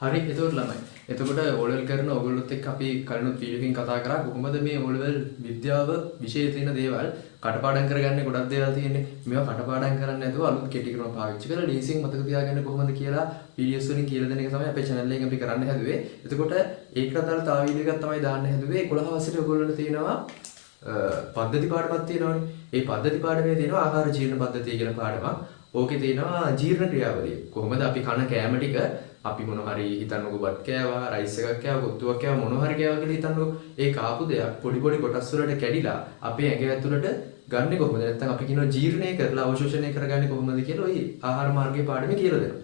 හරි එතකොට ළමයි. එතකොට ඕලෙවල් කරන ඔයගොල්ලොත් එක්ක අපි කලිනුත් වීඩියෝ එකකින් කතා කරා කොහොමද මේ ඕලෙවල් විද්‍යාව විෂයේ තියෙන දේවල් කටපාඩම් කරගන්නේ ගොඩක් දේවල් තියෙන්නේ. මේවා කටපාඩම් කරන්නේ නැතුව අලුත් කෙටි ක්‍රම පාවිච්චි කරලා ලේසියෙන් මතක තියාගන්න කොහොමද කියලා වීඩියෝස් වලින් කියලා දෙන එක තමයි අපේ channel එකෙන් අපි කරන්න හැදුවේ. එතකොට ඒකට අදාළ තව වීඩියෝ එකක් තමයි දාන්න හැදුවේ. 11 වසරේ ඔයගොල්ලන්ට තියෙනවා පද්ධති පාඩමක් තියෙනවානේ. ඒ පද්ධති පාඩමේ තියෙනවා ආහාර ජීර්ණ පද්ධතිය කියලා පාඩමක්. ඕකේ තියෙනවා ජීර්ණ ක්‍රියාවලිය. කොහොමද අපි කන කෑම ටික අපි මොන හරි හිතන්නකෝ බත් කෑවා, රයිස් එකක් කෑවා, කොත්තුවක් කෑවා මොන හරි කෑවා කියලා හිතන්නකෝ. ඒ කාපු දෙයක් පොඩි පොඩි කොටස් වලට කැඩිලා අපේ ඇඟ ඇතුළට ගන්නෙ කොහොමද? නැත්නම් අපි කියනවා ජීර්ණය කරලා අවශෝෂණය කරගන්නේ කොහොමද කියලා ওই ආහාර මාර්ගයේ පාඩමේ කියලා දෙනවා.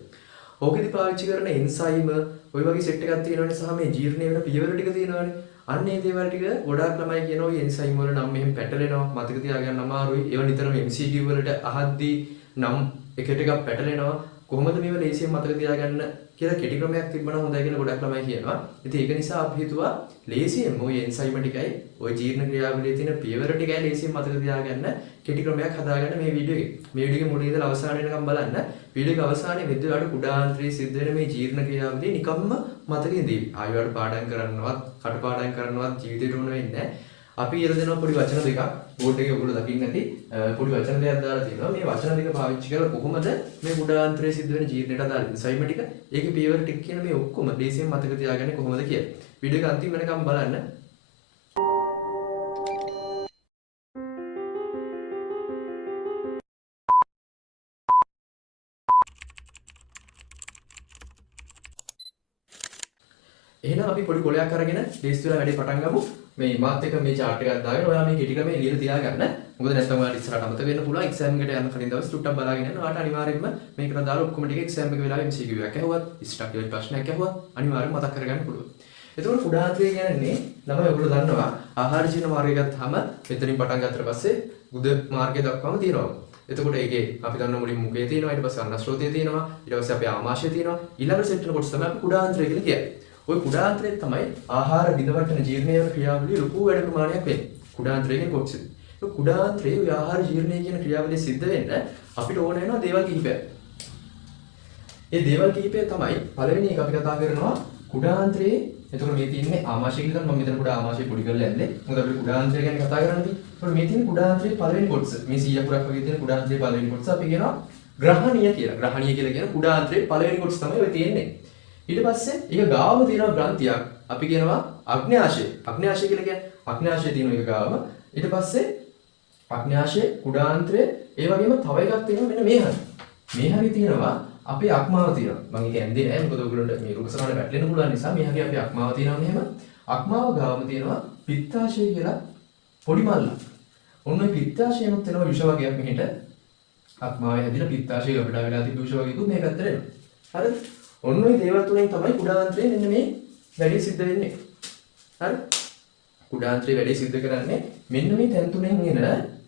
ඕකෙදි පාවිච්චි කරන එන්සයිම ওই වගේ සෙට් එකක් තියෙනවනේ සහ මේ ජීර්ණය වෙන පියවර ටික තියෙනවනේ. අන්න ඒ දේවල් ටික ගොඩාක් ළමයි කියනවා ওই එන්සයිම් වල නම් මෙහෙම පැටලෙනවා මතක තියාගන්න අමාරුයි. ඒවා නිතරම MCQ වලට අහද්දී නම් එක එකක් පැටලෙනවා. කොහොමද මේව ලේසියෙන් මතක තියාගන්න කියලා කෙටි ක්‍රමයක් තිබ්බනම් හොඳයි කියලා ගොඩක් ළමයි කියනවා. ඉතින් ඒක නිසා අපි හිතුවා ලේසියෙන් ওই එන්සයිම ටිකයි ওই ජීර්ණ ක්‍රියාවලියේ තියෙන පියවර ටිකයි ලේසියෙන් මතක තියාගන්න කෙටි ක්‍රමයක් හදාගන්න මේ වීඩියෝ එකේ. මේ වීඩියෝ එකේ මුලින් ඉඳලා අවසාන වෙනකම් බලන්න. වීඩියෝ එකේ අවසානයේ විද්‍යාවට කුඩාන්ත්‍රයේ සිද්ධ වෙන මේ ජීර්ණ ක්‍රියාවලිය නිකම්ම මතකෙන් දීවි. ආයෙත් පාඩම් කරන්නවත්, කටපාඩම් කරන්නවත් ජීවිතේට උන වෙන්නේ නැහැ. අපි කියලා දෙනවා පොඩි වචන දෙකක් බෝඩ් එකේ ඔයගොල්ලෝ දකින්න නැති පොඩි වචන දෙකක් දාලා තියෙනවා. මේ වචන දෙක පාවිච්චි කරලා කොහොමද මේ කුඩාන්ත්‍රයේ සිද්ධ වෙන ජීර්ණයට අදාළ එන්සයිම ටික ඒකේ පියවර ටික කියන මේ ඔක්කොම ලේසියෙන් මතක තියාගන්නේ කොහොමද කියලා. වීඩියෝ එක අන්තිම වෙනකම් බලන්න. එහෙනම් අපි පොඩි කොලයක් අරගෙන ලේස්ති වෙලා වැඩේ පටන් ගමු. මේ මාත් එක්ක මේ chart එකක් දාගෙන ඔයා මේ කෙටි ක්‍රමයේ ලියලා තියාගන්න. මොකද නැත්නම් ඔයාලට ඉස්සරහට අමතක වෙන්න පුළුවන්. එක්සෑම් එකට යන්න කලින් දවස් ටුට්ටක් බලාගෙන යන්න. ඔයාලට අනිවාර්යයෙන්ම මේකට දාලා ඔක්කොම ටික එක්සෑම් එක වෙලාවෙ MCQ එකක් ඇහුවත්, ස්ට්‍රක්චර් ප්‍රශ්නයක් ඇහුවත් අනිවාර්යයෙන්ම මතක් කරගන්න පුළුවන්. එතකොට කුඩාන්ත්‍රය කියන්නේ ළමයි ඔයගොල්ලෝ දන්නවා ආහාර ජීර්ණ මාර්ගය ගත්තාම මෙතනින් පටන් ගත්තට පස්සේ ගුද මාර්ගය දක්වාම තියෙනවා. එතකොට ඒකේ අපි දන්න මුලින් මුඛය තියෙනවා, ඊට පස්සේ අන්නස්රෝතය තියෙනවා, ඊට පස්සේ අපේ ආමාශය තියෙනවා. ඊළඟට සෙට් වෙන කොටස තමයි අපි කුඩාන්ත්‍රය කියලා කියන්නේ. ওই කුඩාන්ත්‍රයේ තමයි ආහාර බිඳවටන ජීර්ණය වෙන ක්‍රියාවලිය ලොකු වැඩ ප්‍රමාණයක් වෙන්නේ. කුඩාන්ත්‍රයේ කොටසද. ඒ කුඩාන්ත්‍රයේ ওই ආහාර ජීර්ණය කියන ක්‍රියාවලිය සිද්ධ වෙන්න අපිට ඕන වෙනවා දේවල් කිහිපයක්. ඒ දේවල් කිහිපය තමයි පළවෙනි එක අපි කතා කරනවා කුඩාන්ත්‍රයේ. එතකොට මේ තියෙන්නේ ආමාශය කියලා මම මෙතන කුඩා ආමාශය පොඩි කරලා යන්නේ. මොකද අපි කුඩාන්ත්‍රය ගැන කතා කරන්නේ. එතකොට මේ තියෙන කුඩාන්ත්‍රයේ පළවෙනි කොටස. මේ 100 පුරක් වගේ තියෙන කුඩාන්ත්‍රයේ පළවෙනි කොටස අපි කියනවා ග්‍රහණීය කියලා. ග්‍රහණීය කියලා කියන කුඩාන්ත්‍රයේ පළවෙනි කොටස තමයි ඔය තියෙන්නේ. ඊට පස්සේ ඒක ගාවම තියෙන ග්‍රන්ථියක් අපි කියනවා අග්න්‍යාශය. අග්න්‍යාශය කියලා කියන්නේ අග්න්‍යාශය තියෙන එක ගාවම. ඊට පස්සේ අග්න්‍යාශය කුඩාන්ත්‍රය ඒ වගේම තව එකක් තියෙනවා මෙන්න මේ හරිය. මේ හරිය තියෙනවා අපේ අක්මාව තියෙනවා. මම ඒක ඇන්දේ නැහැ මොකද ඔයගොල්ලන්ට මේ රූප සරණ වැටෙන්න පුළුවන් නිසා මේ හරිය අපේ අක්මාව තියෙනවා මෙහෙම. අක්මාව ගාවම තියෙනවා පිත්තාශය කියලා පොඩි මල්ලක්. ඔන්න ඔය පිත්තාශයනොත් එනවා විෂ වර්ගයක් මෙහෙට. අක්මාවේ හැදිලා පිත්තාශය ගබඩා වෙලා තිබු විෂ වර්ගයකුත් මේ පැත්තට එනවා. හරිද? ඔන්න ඔය දේවල් තුලින් තමයි කුඩාන්ත්‍රයේ මෙන්න මේ වැඩේ සිද්ධ වෙන්නේ. හරි? කුඩාන්ත්‍රයේ වැඩේ සිද්ධ කරන්නේ මෙන්න මේ තැන් තුනෙන් එන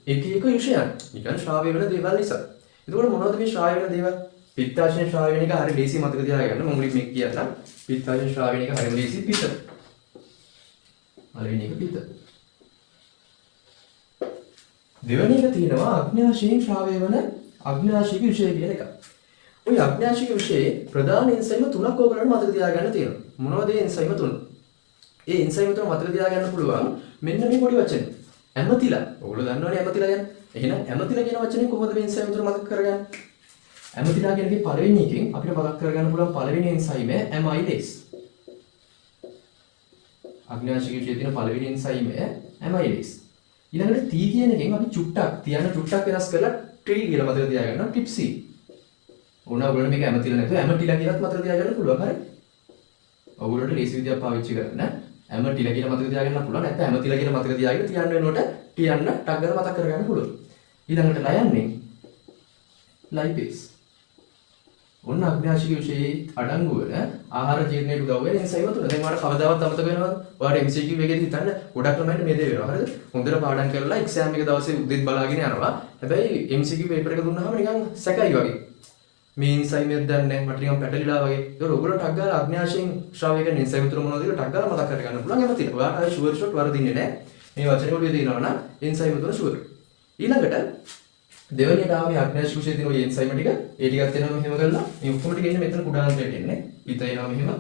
එක එක විෂයන්. නිකන් ශ්‍රාවය වෙන දේවල් නිසා. එතකොට මොනවද මේ ශ්‍රාවය වෙන දේවල්? පිත්තාශයෙන් ශ්‍රාවය වෙන එක හරිය ලේසි මතක තියාගන්න. මම මුලින් මේක කියන්නම්. පිත්තාශයෙන් ශ්‍රාවය වෙන එක හරිය ලේසි පිත්ත. පළවෙනි එක පිත්ත. දෙවෙනි එක තියෙනවා අග්න්‍යාශයෙන් ශ්‍රාවය වෙන අග්න්‍යාශික විෂය කියන එක. ওই අග්න්‍යාශික විෂයේ ප්‍රධාන එන්සයිම තුනක් ඔයගොල්ලන්ට මතක තියාගන්න තියෙනවා. මොනවද ඒ එන්සයිම තුන? ඒ එන්සයිම තුන මතක තියාගන්න පුළුවන් මෙන්න මේ පොඩි වචනේ. ඇමතිලා. ඔයගොල්ලෝ දන්නවනේ ඇමතිලා ගැන. එහෙනම් ඇමතිලා කියන වචනේ කොහොමද මේ එන්සයිම තුන මතක කරගන්නේ? ඇමතිලා කියන එකේ පළවෙනි එකෙන් අපිට මතක කරගන්න පුළුවන් පළවෙනි එන්සයිම ඇමයිලේස්. අග්න්‍යාශික විෂයේ තියෙන පළවෙනි එන්සයිම ඇමයිලේස්. ඊළඟට T කියන එකෙන් අපි චුට්ටක් වෙනස් කරලා ට්‍රී කියලා මතක තියාගන්නවා ටිප්සි. ඔයගොල්ලෝ මේක ඇමතිලා නැතුව ඇමටිලා කියලාත් මතක තියාගන්න පුළුවන් හරි. ඔයගොල්ලන්ට ලේසි විදියක් පාවිච්චි කරන්න ඇමටිලා කියලා මතක තියාගන්න පුළුවන්. නැත්නම් ඇමතිලා කියලා මතක තියාගෙන තියන්න වෙනකොට තියන්න ටක් ගාලා මතක කරගන්න පුළුවන්. ඊළඟට ලයන්නේ ලයිපේස්. ඔන්න අග්න්‍යාශික විෂයේ අඩංගු වෙන ආහාර ජීර්ණයට උදව් වෙන එන්සයිම තුන. දැන් ඔයාලට කවදාවත් අමතක වෙනවද? ඔයාලට MCQ එකේදී හිතන්න ගොඩක් ළමයින්ට මේ දේ වෙනවා. හරිද? හොඳට පාඩම් කරලා එක්සෑම් එක දවසේ උදේත් බලාගෙන යනවා. හැබැයි MCQ පේපර් එක දුන්නාම නිකන් සැකයි වගේ. මේ එන්සයිම් එක දන්නේ නැහැ මට නිකන් පැටලිලා වගේ. ඒක ඔයගොල්ලෝ ටක් ගාලා අග්න්‍යාශයෙන් ශ්‍රාවය කරන එන්සයිම් තුන මොනවද කියලා ටක් ගාලා මතක් කරගන්න පුළුවන්. එමෙතින. ඔයාලට ආයි ෂුවර් ෂොට් වරදින්නේ නැහැ. මේ වචනේ පොඩි දෙනවා නම් එන්සයිම් තුන ෂුවර්. ඊළඟට දෙවෙනියට ආවේ අග්න්‍යාශික විෂයේ තියෙන ওই එන්සයිම් ටික. ඒ ටිකත් එනවා මෙහෙම කරලා මේ ඔක්කොම ටික එන්නේ මෙතන කුඩාන්ත්‍රයට එන්නේ. පිත එනවා මෙහෙම.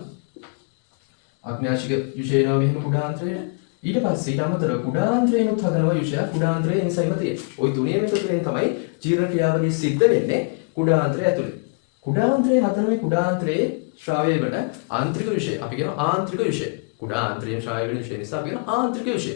අග්න්‍යාශික යුෂය එනවා මෙහෙම කුඩාන්තරයට. ඊට පස්සේ ඊට අමතරව කුඩාන්තරේනුත් හදනවා යුෂය. කුඩාන්තරයේ එන්සයිම තියෙනවා. ওই තුනේම එකතුවෙන් තමයි ජීර්ණ ක්‍රියාවලිය සිද්ධ වෙන්නේ කුඩාන්තරය ඇතුලේ. කුඩාන්තරයේ හදන මේ කුඩාන්තරයේ ශ්‍රාවය වල ආන්ත්‍රික යුෂය. අපි කියනවා ආන්ත්‍රික යුෂය. කුඩාන්තරයෙන් ශ්‍රාවය වෙන යුෂය නිසා අපි කියනවා ආන්ත්‍රික යුෂය.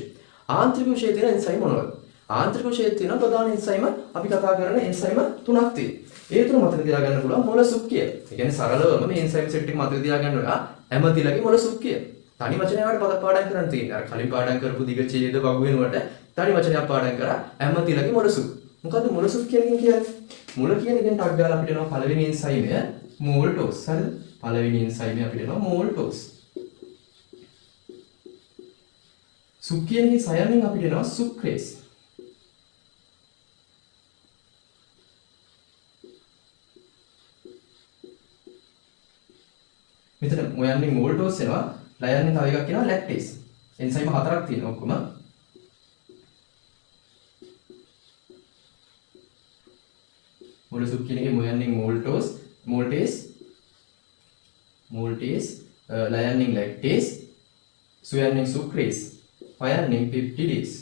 ආන්ත්‍රික යුෂයේ තියෙන එන්සයිම මොනවද? ආන්ත්‍රික යුෂයේ තියෙන ප්‍රධාන එන්සයිම අපි කතා කරන එන්සයිම තුනක් තියෙනවා. ඒ තුන මතක තියාගන්න පුළුවන් මොලසුක් කියලා. ඒ කියන්නේ සරලවම මේ එන්සයිම් සෙට් එක මතක තියාගන්න ඕන ඇමතිලගේ මොලසුක් කියලා. තනි වචනයකට පද පාඩම් කරන්න තියෙනවා. අර කලින් පාඩම් කරපු දිග ඡේද වගු වෙනකොට තනි වචනයක් පාඩම් කරා ඇමතිලගේ මොලසුක්. මොකද්ද මොලසුක් කියන්නේ? මුල කියන එකෙන් ටක් ගාලා අපිට එනවා පළවෙනි එන්සයිමය මෝල්ටෝස්. හරිද? පළවෙනි එන්සයිමය අපිට එනවා මෝල්ටෝස්. සුක් කියන එකේ සයන්ෙන් අපිට එනවා සුක්‍රේස්. මෙතන මොයන්නේ මෝල්ටෝස් එනවා. ලයන්නේ තව එකක් කියනවා ලැක්ටේස්. එන්සයිම හතරක් තියෙනවා ඔක්කොම. මොලසුක් කියන එකේ මොයන්නේ මෝල්ටෝස්, මෝල්ටේස්, ලයන්නේ ලැක්ටේස්, සුයන්නේ සුක්‍රේස්, පයන්නේ පෙප්ටිඩේස්.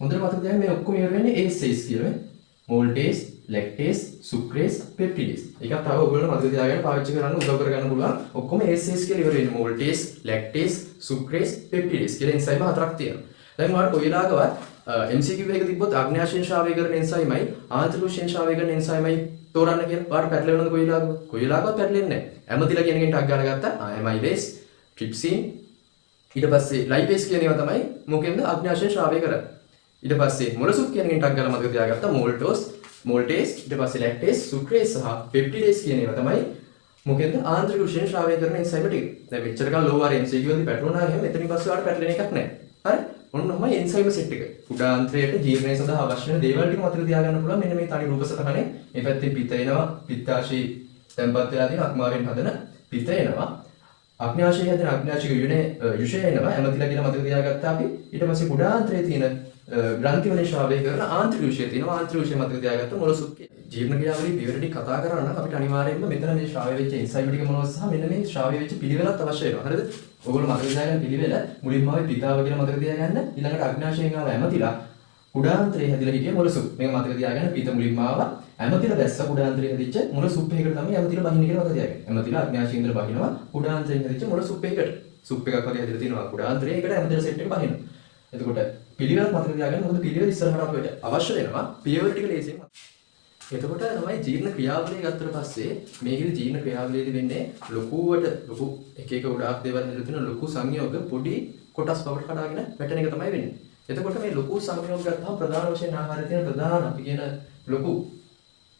හොඳට මතක තියාගන්න මේ ඔක්කොම ඉවර වෙන්නේ ACEs කියලා නේ. මෝල්ටේස්, ලැක්ටේස්, සුක්‍රේස්, පෙප්ටිඩේස්. ඒකත් තව ඔයගොල්ලෝ මතක තියාගන්න පාවිච්චි කරන්න උදව් කරගන්න පුළුවන්. ඔක්කොම ACEs කියලා ඉවර වෙන්නේ. මෝල්ටේස්, ලැක්ටේස්, සුක්‍රේස්, පෙප්ටිඩේස් කියලා එන්සයිම හතරක් තියෙනවා. දැන් ඔයාලට කොයි වෙලාවකවත් MCQ එක තිබ්බොත් අග්න්‍යාශයෙන් ශ්‍රාවය කරන එන්සයිමයි ආන්ත්‍රිකෝෂයෙන් ශ්‍රාවය කරන එන්සයිමයි තෝරන්න කියලා. ඔයාලට පැටලෙන්නද කොයි වෙලාවකවත්? කොයි වෙලාවකවත් පැටලෙන්නේ නැහැ. ඇමතිලා කියන එකෙන් ටක් ගාලා ගත්තා. amylase, trypsin ඊට පස්සේ lipase කියන ඒවා තමයි මොකෙන්ද අග්න්‍යාශයෙන් ශ්‍රාවය කරන්නේ. ඊට පස්සේ මොලසුක් කියන එකෙන් ටක් ගාලා මතක තියාගත්තා. මෝල්ටේස්, ඊට පස්සේ ලැක්ටේස්, සුක්‍රේස් සහ පෙප්ටිඩේස් කියන ඒවා තමයි මොකෙන්ද ආන්ත්‍රික විශේෂ ශ්‍රාවය කරන එන්සයිම ටික. දැන් මෙච්චර කල් ලෝවර් MCQ වලදී පැටලුණා එහෙම එතනින් පස්සේ ඔයාලට පැටලෙන එකක් නැහැ. හරි? ඔන්නමයි එන්සයිම සෙට් එක. කුඩාන්ත්‍රයට ජීර්ණය සඳහා අවශ්‍ය වෙන දේවල් ටික මතක තියාගන්න පුළුවන්. මෙන්න මේ තනි රූප සටහනේ මේ පැත්තේ පිත එනවා. පිත්තාශී තැම්පත් වෙලා තියෙන අක්මාවෙන් හදන පිත එනවා. අග්න්‍යාශයේ හැදෙන අග්න්‍යාශික යුෂය එනවා. ඇමතිලා කියලා මතක තියාගත්තා අපි. ඊට පස්සේ කුඩාන්ත්‍රයේ තියෙන ග්‍රන්ථි වලින් ශ්‍රාවය කරන ආන්ත්‍රික යුෂය තියෙනවා. ආන්ත්‍රික යුෂය මතක තියාගත්ත මොලසුක් ජීර්ණ ක්‍රියාවලිය පියවර ටික කතා කරා නම් අපිට අනිවාර්යයෙන්ම මෙතන මේ ශ්‍රාවය වෙච්ච එන්සයිම් ටික මොනවද සහ මෙන්න මේ ශ්‍රාවය වෙච්ච පිළිවෙලත් අවශ්‍ය වෙනවා. හරිද? ඔයගොල්ලෝ මතක තියාගන්න පිළිවෙල මුලින්ම ආවේ පිතාව කියලා මතක තියාගන්න. ඊළඟට අග්න්‍යාශයෙන් ආව ඇමතිලා කුඩාන්ත්‍රයේ හැදිලා හිටිය මොලසුක්. මේක මතක තියාගන්න. පිත මුලින්ම ආවා. ඇමතිලා දැස්ස කුඩාන්ත්‍රයේ හැදිච්ච මොලසුක් එකකට තමයි ඇමතිලා බහින්නේ කියලා මතක තියාගන්න. ඇමතිලා අග්න්‍යාශයෙන් ඉඳලා බහිනවා කුඩාන්ත්‍රයෙන් හැදිච්ච මොලසුක් එකකට. සුප් එකක් වගේ හැදිලා තියෙනවා කුඩාන්ත්‍රයේ. ඒකට ඇමතිලා සෙට් එක බහිනවා. එතකොට පිළිවෙලක් මතක තියාගන්න. මොකද පිළිවෙල ඉස්සරහට අපිට අවශ්‍ය වෙනවා. පියවර ටික ලේසියෙන්. එතකොට තමයි ජීර්ණ ක්‍රියාවලිය ගත්තට පස්සේ මේකේ ජීර්ණ ක්‍රියාවලියේදී වෙන්නේ ලොකු එක ගොඩාක් දේවල් හැදලා තියෙන ලොකු සංයෝග පොඩි කොටස් බවට කඩාගෙන වැටෙන එක තමයි වෙන්නේ. එතකොට මේ ලොකු සංයෝග ගත්තාම ප්‍රධාන වශයෙන් ආහාරයේ තියෙන ප්‍රධාන අපි කියන ලොකු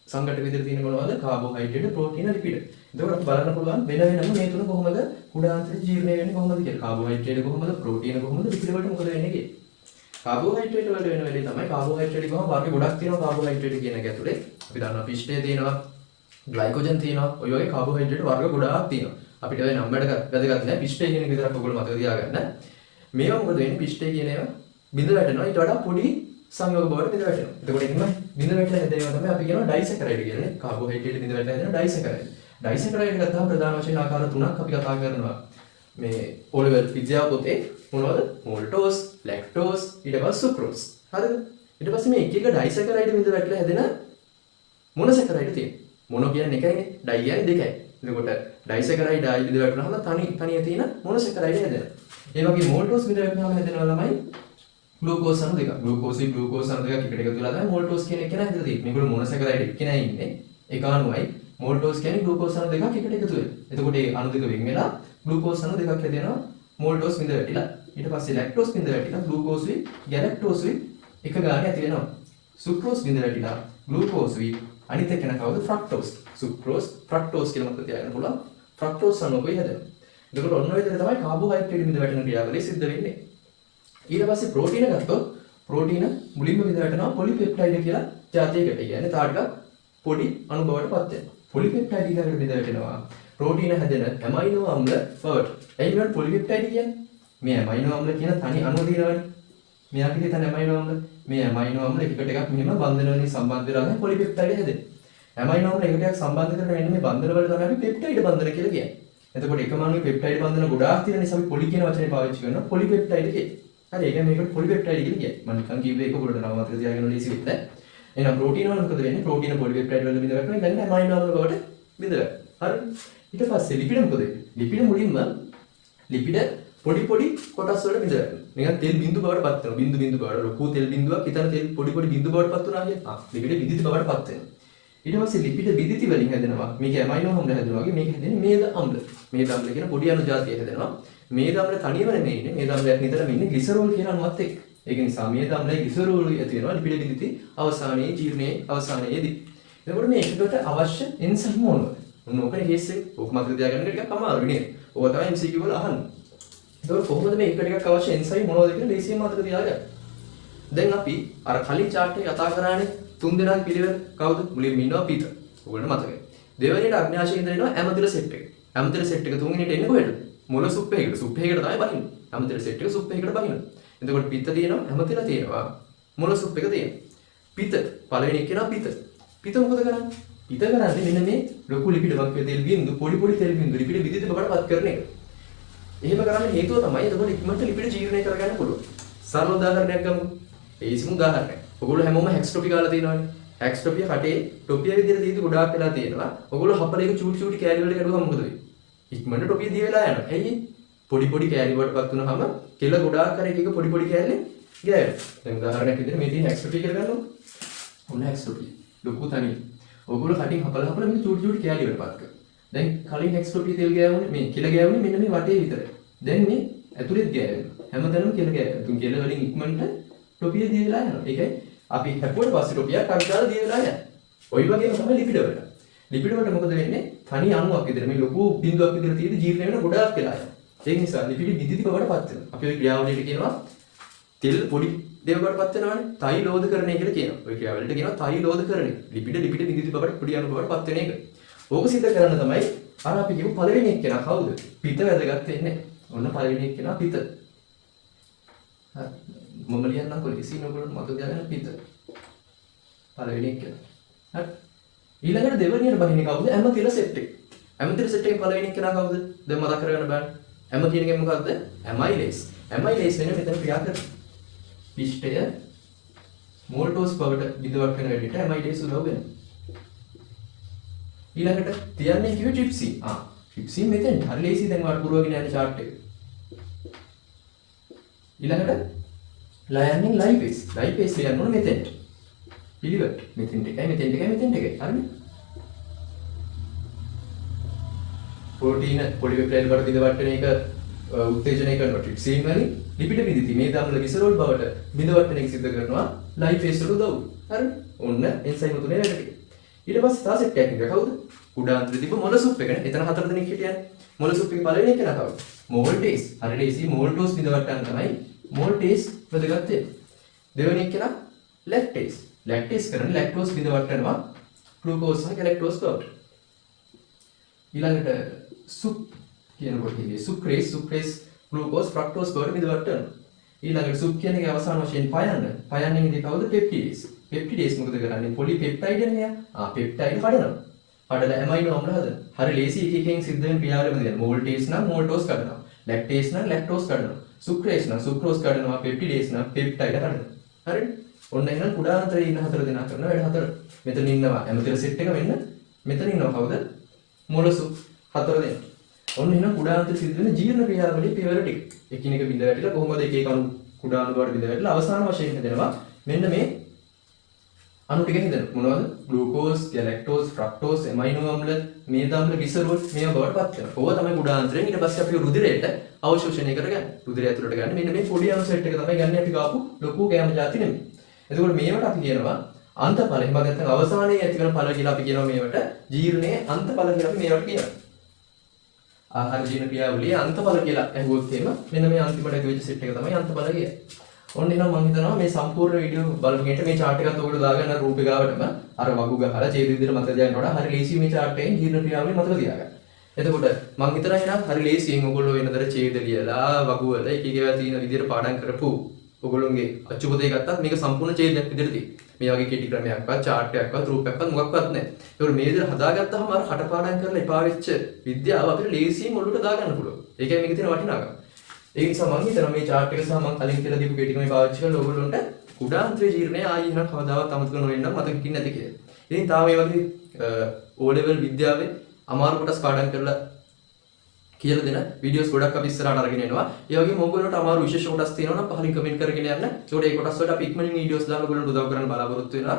සංඝටක විදිහට තියෙන මොනවද? කාබෝහයිඩ්‍රේට්, ප්‍රෝටීන, ලිපිඩ. එතකොට අපි බලන්න පුළුවන් වෙන වෙනම මේ තුන කොහොමද කුඩාන්තරේ ජීර්ණය වෙන්නේ කොහොමද කියලා. කාබෝහයිඩ්‍රේට් කොහොමද? ප්‍රෝටීන කොහොමද? ලිපිඩ වලට මොකද වෙන්නේ කියලා. කාබෝහයිඩ්‍රේට් වල වෙන වැඩේ තමයි කාබෝහයිඩ්‍රේට් ගම වර්ග ගොඩක් තියෙනවා. කාබෝහයිඩ්‍රේට් කියන එක ඇතුලේ අපි දන්නවා පිෂ්ඨය තියෙනවා, ග්ලයිකෝජන් තියෙනවා. ඔය වගේ කාබෝහයිඩ්‍රේට් වර්ග ගොඩාක් තියෙනවා. අපිට ඔය නම් වලට වැදගත් නැහැ. පිෂ්ඨය කියන එක විතරක් ඔයගොල්ලෝ මතක තියාගන්න. මේවා මොකද වෙන්නේ? පිෂ්ඨය කියන ඒවා බිඳ වැටෙනවා. ඊට වඩා පොඩි සංයෝග බවට බිඳ වැටෙනවා. එතකොට එහෙම බිඳ වැටෙන හැදෙනවා තමයි අපි කියනවා ඩයිසැකරයිඩ් කියලා නේ. කාබෝහයිඩ්‍රේට් බිඳ වැටෙන හැදෙන ඩයිසැකරයිඩ්. ඩයිසැකරයිඩ් ගත්තාම ප්‍රධාන වශයෙන් ආකාර තුනක් අපි කතා කරනවා. මේ ඕලෙවල් විද්‍යාව පොතේ මොනවද? මෝල්ටෝස්, ලැක්ටෝස්, ඊට පස්සේ සුක්‍රෝස්. හරිද? ඊට පස්සේ මේ එක එක ඩයිසැකරයිඩ් බිඳ වැටලා හැදෙන මොනොසැකරයිඩ් තියෙනවා. මොනෝ කියන්නේ එකයිනේ, ඩයි කියන්නේ දෙකයි. එතකොට ඩයිසැකරයිඩ් ආයි බිඳ වැටුනහම තනිය තියෙන මොනොසැකරයිඩ් හැදෙනවා. ඒ වගේ මෝල්ටෝස් බිඳ වැටුනහම හැදෙනවා ළමයි ග්ලූකෝස් අණු දෙකක්. ග්ලූකෝස් අණු දෙකක් එකට එකතු වෙලා තමයි මෝල්ටෝස් කියන එක හැදලා තියෙන්නේ. මේගොල්ලෝ මොනොසැකරයිඩ් එක්කෙනයි ඉන්නේ. ඒක අණුවයි. මෝල්ටෝස් කියන්නේ ග්ලූකෝස් අණු දෙකක් එකට එකතු වෙලා. එතකොට මේ අණු දෙක වෙන් වෙලා ග්ලූකෝස් අණු දෙකක් හැදෙනවා. මෝල්ටෝස් බිඳ වැටිලා. ඊට පස්සේ ලැක්ටෝස් බිඳ වැටිලා ග්ලූකෝස්ුයි ගැලැක්ටෝස්ුයි එක ගානේ ඇති වෙනවා. සුක්‍රෝස් බිඳ වැටිලා ග්ලූකෝස්ුයි අනිත් එක කවුද? ෆ්‍රක්ටෝස්. සුක්‍රෝස්, ෆ්‍රක්ටෝස් කියලා මතක තියාගන්න පුළුවන්. ෆ්‍රක්ටෝස් අණුවකයි හැදෙනවා. එතකොට ඔන්න ඔය විදිහට තමයි කාබෝහයිඩ්‍රේට් බිඳ වැටෙන ක්‍රියාවලිය සිද්ධ වෙන්නේ. ඊට පස්සේ ප්‍රෝටීන ගත්තොත් ප්‍රෝටීන මුලින්ම බිඳ වැටෙනවා පොලිපෙප්ටයිඩ් කියලා જાතියකට. කියන්නේ තාඩක පොඩි අණු බවට පත් වෙනවා. පොලිපෙප්ටයිඩ් ඊළඟට බිඳ වැටෙනවා ප්‍රෝටීන හැදෙන ඇමයිනෝ අම්ල බවට. එයි මේවට පොලිපෙප්ටයිඩ් කියන්නේ මේ ඇමයිනෝ අම්ල කියන තනි අණුව තියෙනවනේ. මෙයා පිටේ තන ඇමයිනෝ අම්ල. මේ ඇමයිනෝ අම්ල එකට එකක් මෙහෙම බන්ධන වලින් සම්බන්ධ වෙලා තමයි පොලිපෙප්ටයිඩ් හැදෙන්නේ. ඇමයිනෝ අම්ල එකට එකක් සම්බන්ධ කරගෙන මෙන්න මේ බන්ධන වල තමයි අපි පෙප්ටයිඩ් බන්ධන කියලා කියන්නේ. එතකොට එකම අණුවේ පෙප්ටයිඩ් බන්ධන ගොඩාක් තියෙන නිසා අපි පොලි කියන වචනේ පාවිච්චි කරනවා පොලිපෙප්ටයිඩ් කියලා. හරි ඒක මේකට පොලිපෙප්ටයිඩ් කියලා කියන්නේ. මම නිකන් කිව්වේ ඒක පොඩට නම මතක තියාගෙන ලීසි වෙන්න. එහෙනම් ප්‍රෝටීන වල මොකද වෙන්නේ? ප්‍රෝටීන පොලිපෙප්ටයිඩ් වල බිඳ ගන්නවා. දැන් ඇමයිනෝ අම්ල බවට බිඳ ගන්නවා. හරි. ඊට පස්සේ ලිපිඩ මොකද වෙන්නේ? ලිපිඩ මුලින්ම ලිපිඩ පොඩි පොඩි කොටස් වලට බිඳ ගන්නවා. නිකන් තෙල් බිඳු බවට පත් වෙනවා. බිඳු බිඳු බවට ලොකු තෙල් බිඳුවක් ඊතන තෙල් පොඩි පොඩි බිඳු බවට පත් වුණා කියන්නේ. ලිපිඩ විදිති බවට පත් වෙනවා. ඊට පස්සේ ලිපිඩ විදිති වලින් හැදෙනවා. මේක ඇමයිනෝ අම්ල හැදෙනවා වගේ මේක හැදෙන්නේ මේද අම්ල. මේද අම්ල කියන පොඩි අණු జాතිය හැදෙනවා. මේද අම්ල තනියම නෙමෙයි ඉන්නේ. මේද අම්ලයක් නිතරම ඉන්නේ ග්ලිසරෝල් කියන අණුවත් එක්ක. ඒක නිසා මේද අම්ලයි ග්ලිසරෝල් ඇති වෙනවා ලිපිඩ විදිති අවසානයේ ජීර්ණයේ අවසානයේදී. එතකොට මේ එකකට අවශ්‍ය එන්සයිම් මොනවද? මොනෝකනේ හේස් එක. ඕක මතක තියාගන්න ටිකක් අමාරුයි නේද? ඕක තමයි MCQ වල අහන්නේ. එතකොට කොහොමද මේ එකට එකක් අවශ්‍ය එන්සයිම් මොනවද කියලා ලේසියෙන් මතක තියාගන්න. දැන් අපි අර කලින් chart එකේ කතා කරානේ තුන් දෙනාගේ පිළිවෙල කවුද? මුලින්ම ඉන්නවා පීටර්. ඔයගොල්ලෝ මතකයි. දෙවෙනියට අග්න්‍යාශයෙන් ඉඳලා එනවා ඇමතිල සෙට් එක. ඇමතිල සෙට් එක තුන්වෙනියට එන්නේ කොහෙද? මුල සුප් එකකට. සුප් එකකට තමයි බහින්නේ. ඇමතිල සෙට් එක සුප් එකකට බහිනවා. එතකොට පිත්ත තියෙනවා, ඇමතිල තියෙනවා. මුල සුප් එක තියෙනවා. පිත්ත පළවෙනි එක කෙනා පිත්ත. පිත්ත මොකද කරන්නේ? පිත්ත කරන්නේ මෙන්න මේ ලොකු ලිපිඩ වක්කේ තෙල් බින්දු පොඩි පොඩි තෙල් බින්දු ලිපිඩ විදිහට බඩපත් කරන එක. එහෙම කරන්න හේතුව තමයි එතකොට ඉක්මනට ලිපිඩ ජීර්ණය කරගන්න පුළුවන්. සරල උදාහරණයක් ගමු. ඒසිමු උදාහරණයක්. ඔයගොල්ලෝ හැමෝම හැක්ස්ටොපි කාලා තියෙනවනේ. හැක්ස්ටොපිය කටේ ටොපිය විදිහට දීදී ගොඩාක් වෙලා තියෙනවා. ඔයගොල්ලෝ හපලේක චූටි චූටි කෑලි වලට කැඩුවම මොකද වෙන්නේ? ඉක්මනට ටොපිය දිය වෙලා යනවා. ඇයි? පොඩි පොඩි කෑලි වලටපත් වුනහම කෙල ගොඩාක් කර එක පොඩි පොඩි කෑලි ගෑවෙනවා. දැන් උදාහරණයක් විදිහට මේ තියෙන හැක්ස්ටොපිය කියලා ගන්නකො. ඔන්න හැක්ස්ටොපිය. ලොකු තනිය. ඔයගොල්ලෝ කටින් හපලා මේ චූටි චූටි කෑලි වලටපත් කරනවා. දැන් කලින් හැක්ස්ටොපිය තෙල් ගෑවුනේ මේ කෙල ගෑවුනේ මෙන්න මේ වටේ විතරයි. දැන් මේ ඇතුළෙත් ගෑවෙනවා. හැමතැනම කෙල ගෑවෙනවා. තුන් කෙල වලින් ඉක්මනට ටොපිය දිය වෙලා යනවා. ඒකයි අපි හැපුවට පස්සේ ටොපියක් අර දාලා දිය වෙලා යනවා. ඔය වගේම තමයි ලිපිඩ වල. ලිපිඩ වලට මොකද වෙන්නේ? තනි අණුවක් විතර මේ ලොකු බිඳුවක් විතර තියෙදි ජීර්ණ වෙන ගොඩාක් වෙලා යනවා. ඒක නිසා ලිපිඩ විදිති බවට පත් වෙනවා. අපි ওই ක්‍රියාවලියට කියනවා තෙල් පොඩි දේව බවට පත් වෙනවානේ. තෛලෝදකරණය කියලා කියනවා. ওই ක්‍රියාවලියට කියනවා තෛලෝදකරණය. ලිපිඩ විදිති බවට පොඩි අණු බවට පත් වෙන එක. ඕක සිද්ධ කරන්න තමයි අර අපි කියමු පළවෙනි එක්කෙනා කවුද? පිට වැදගත් වෙන්නේ. ඔන්න පළවෙනි එක්කෙනා පිට. හරි. මම ලියන්නම් කොහේ සීන ඔයගොල්ලෝ මතක තියාගන්න පිට. පළවෙනි එක්කෙනා. හරි. ඊළඟට දෙවෙනියට බහින්නේ කවුද? ඇමතිල සෙට් එක. ඇමතිල සෙට් එකේ පළවෙනි එක්කෙනා කවුද? දැන් මතක් කරගන්න බෑ. ඇම කියන එකෙන් මොකද්ද? ඇමයිලේස්. ඇමයිලේස් වෙන මෙතන ක්‍රියා කරන පිෂ්ඨය මෝල්ටෝස් බවට විදවත් වෙන වෙලෙට ඇමයිලේස් උදව් වෙනවා. ඊළඟට තියන්නේ කිව්වේ ට්‍රිප්සින්. ට්‍රිප්සින් මෙතෙන් හරි ලේසි දැන් ඔයාලට පුරවගෙන යන chart එක. ඊළඟට ලයනින් ලයිපේස්. ලයිපේස් ලියන්න ඕනේ මෙතෙන්. පිළිවෙත්. මෙතෙන් එකයි මෙතෙන් එකයි මෙතෙන් එකයි. හරිද? ප්‍රෝටීන පොලිපෙප්ටයිඩ් වලට බිඳවට වෙන එක උත්තේජනය කරනවා ට්‍රිප්සින් වලින්. ලිපිඩ විදිති මේ දාම්ල ග්ලිසරෝල් බවට බිඳවට වෙන එක සිද්ධ කරනවා ලයිපේස් වල උදව්. හරිද? ඔන්න එන්සයිම් තුනේ වැඩ ටික. ඊට පස්සේ තව සෙට් එකක් ඉඳලා කවුද? උඩාන්තර තිබ්බ මොල සුප් එකනේ. එතන හතර දෙනෙක් හිටියනේ. මොල සුප් එකේ පළවෙනි එක කවුද? මෝල්ටේස්. හරි ලේසි මෝල්ටෝස් බිඳවට යන තමයි මෝල්ටේස් වැදගත් වෙන්නේ. දෙවෙනි එක කෙනා ලැක්ටේස්. ලැක්ටේස් කරන ලැක්ටෝස් බිඳවට යනවා ග්ලූකෝස් සහ ගැලැක්ටෝස් බවට. ඊළඟට සුප් කියනකොට ඉන්නේ සුක්‍රේස් ග්ලූකෝස් ෆ්‍රක්ටෝස් බවට බිඳවට යනවා. ඊළඟට සුප් කියන එකේ අවසාන වශයෙන් පයන්නේ ඉඳි කවුද? පෙප්ටිඩේස්. පෙප්ටිඩේස් මොකද කරන්නේ? පොලිපෙප්ටයිඩ් නේ. පෙප්ටයිඩ් කඩනවා. කඩලා ඇමයිනෝ අම්ල හදනවා. හරි ලේසි එකකින් සිද්ධ වෙන ක්‍රියාවලිය මොකද? මෝල්ටේස් නම් මෝල්ටෝස් කඩනවා. ලැක්ටේස් නම් ලැක්ටෝස් කඩනවා. සුක්‍රේස් නම් සුක්‍රෝස් කඩනවා. පෙප්ටිඩේස් නම් පෙප්ටයිඩ් කඩනවා. හරිද? ඔන්න එහෙනම් කුඩාන්තරේ ඉන්න හතර දෙනා කරන වැඩ හතර. මෙතන ඉන්නවා ඇමතිල සෙට් එක මෙන්න. මෙතන ඉන්නවා කවුද? මොලසු හතර දෙනා. ඔන්න එහෙනම් කුඩාන්තරේ සිද්ධ වෙන ජීර්ණ ක්‍රියාවලිය පියවර ටික. එකිනෙක බිඳ වැටිලා කොහොමද එක එක අණු කුඩා අණු වලට බිඳ වැටිලා අවසාන වශයෙන් හදනවා. මෙන්න මේ අණු ටික හිතන්න මොනවද? ග්ලූකෝස්, ගැලැක්ටෝස්, ෆ්‍රක්ටෝස්, ඇමයිනෝ අම්ල, මේද අම්ල, ග්ලිසරෝල් මේවා බවට පත් වෙනවා. ඕවා තමයි කුඩාන්තරයෙන් ඊට පස්සේ අපි රුධිරයට අවශෝෂණය කරගන්නේ. රුධිරය ඇතුළට ගන්න මෙන්න මේ පොඩි අණු සෙට් එක තමයි ගන්න අපි ගාපු ලොකු කෑම જાති නෙමෙයි. එතකොට මේවට අපි කියනවා අන්තඵල. එහෙම නැත්නම් අවසානයේ ඇතිවන ඵල කියලා අපි කියනවා මේවට ජීර්ණයේ අන්තඵල කියලා අපි මේවට කියනවා. ආහාර ජීර්ණ ක්‍රියාවලියේ අන්තඵල කියලා ඇහුවොත් එහෙම මෙන්න මේ අන්තිමට ඇතුවෙච්ච සෙට් එක තමයි අන්තඵල කියන්නේ. ඔන්න එහෙනම් මම හිතනවා මේ සම්පූර්ණ වීඩියෝ බලමුගෙට මේ chart එකත් ඔයගොල්ලෝ දාගන්න රූපේ ගාවටම අර වගු ගහලා ඡේද විදිහට මතක තියාගන්න වඩා හරි ලේසි මේ chart එකෙන් ජීර්ණ ක්‍රියාවලිය මතක තියාගන්න. එතකොට මම හිතනවා එහෙනම් හරි ලේසියෙන් ඔයගොල්ලෝ වෙනතර ඡේද ලියලා වගු වල එක එක ඒවා තියෙන විදිහට පාඩම් කරපු ඔයගොල්ලෝගේ අච්චු පොතේ ගත්තත් මේක සම්පූර්ණ ඡේදයක් විදිහට තියෙන්නේ. මේ වගේ කෙටි ක්‍රමයක්වත් chart එකක්වත් රූපයක්වත් මොකක්වත් නැහැ. ඒකෝ මේ විදිහට හදාගත්තාම අර කටපාඩම් කරලා එපා වෙච්ච විද්‍යාව අපිට ලේසියෙන් ඔළුවට දාගන්න පුළුවන්. ඒකයි මේකේ තියෙන වටිනාකම. ඒ නිසා මම හිතනවා මේ chart එක සහ මම කලින් කියලා දීපු කෙටි ක්‍රමය පාවිච්චි කරලා ඔයගොල්ලන්ට කුඩාන්ත්‍රයේ ජීර්ණය ආයෙ නම් කවදාවත් අමතක නොවෙන්න මතකකින් නැති කියලා. ඉතින් තාම මේ වගේ O level විද්‍යාවේ අමාරු කොටස් පාඩම් කරලා කියලා දෙන වීඩියෝස් ගොඩක් අපි ඉස්සරහට අරගෙන එනවා. ඒ වගේම ඕගොල්ලන්ට අමාරු විශේෂ කොටස් තියෙනවා නම් පහලින් කමෙන්ට් කරගෙන යන්න. ඒකට ඒ කොටස් වලට අපි ඉක්මනින් වීඩියෝස් දාලා ඔයගොල්ලන්ට උදව් කරන්න බලාපොරොත්තු වෙනවා.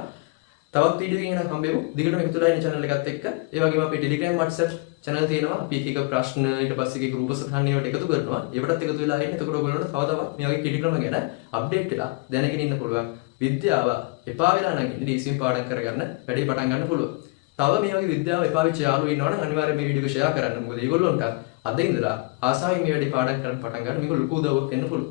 තවත් වීඩියෝ එකකින් හම්බෙමු. දිගටම එකතු වෙලා ඉන්න channel එකත් එක්ක. ඒ වගේම අපේ Telegram WhatsApp channel තියෙනවා. අපි එක එක ප්‍රශ්න ඊට පස්සේ එක රූප සටහන් ඒවට එකතු කරනවා. ඒවටත් එකතු වෙලා ඉන්න. එතකොට ඔයගොල්ලන්ට තව තවත් මේ වගේ කෙටි ක්‍රම ගැන අප්ඩේට් වෙලා දැනගෙන ඉන්න පුළුවන්. විද්‍යාව එපා වෙලා නම් ඉන්නේ ඩීසිම් පාඩම් කරගන්න වැඩි පටන් ගන්න පුළුවන්. තව මේ වගේ විද්‍යාව එපා වෙච්ච යාළුවෝ ඉන්නවනම් අනිවාර්යයෙන් මේ වීඩියෝ එක ෂෙයා කරන්න. මොකද ඒගොල්ලොන්ට අද ඉඳලා ආසාවෙන් මේ වැඩි පාඩම් කරන්න පටන් ගන්න මේක ලොකු උදව්වක් වෙන්න පුළුවන්.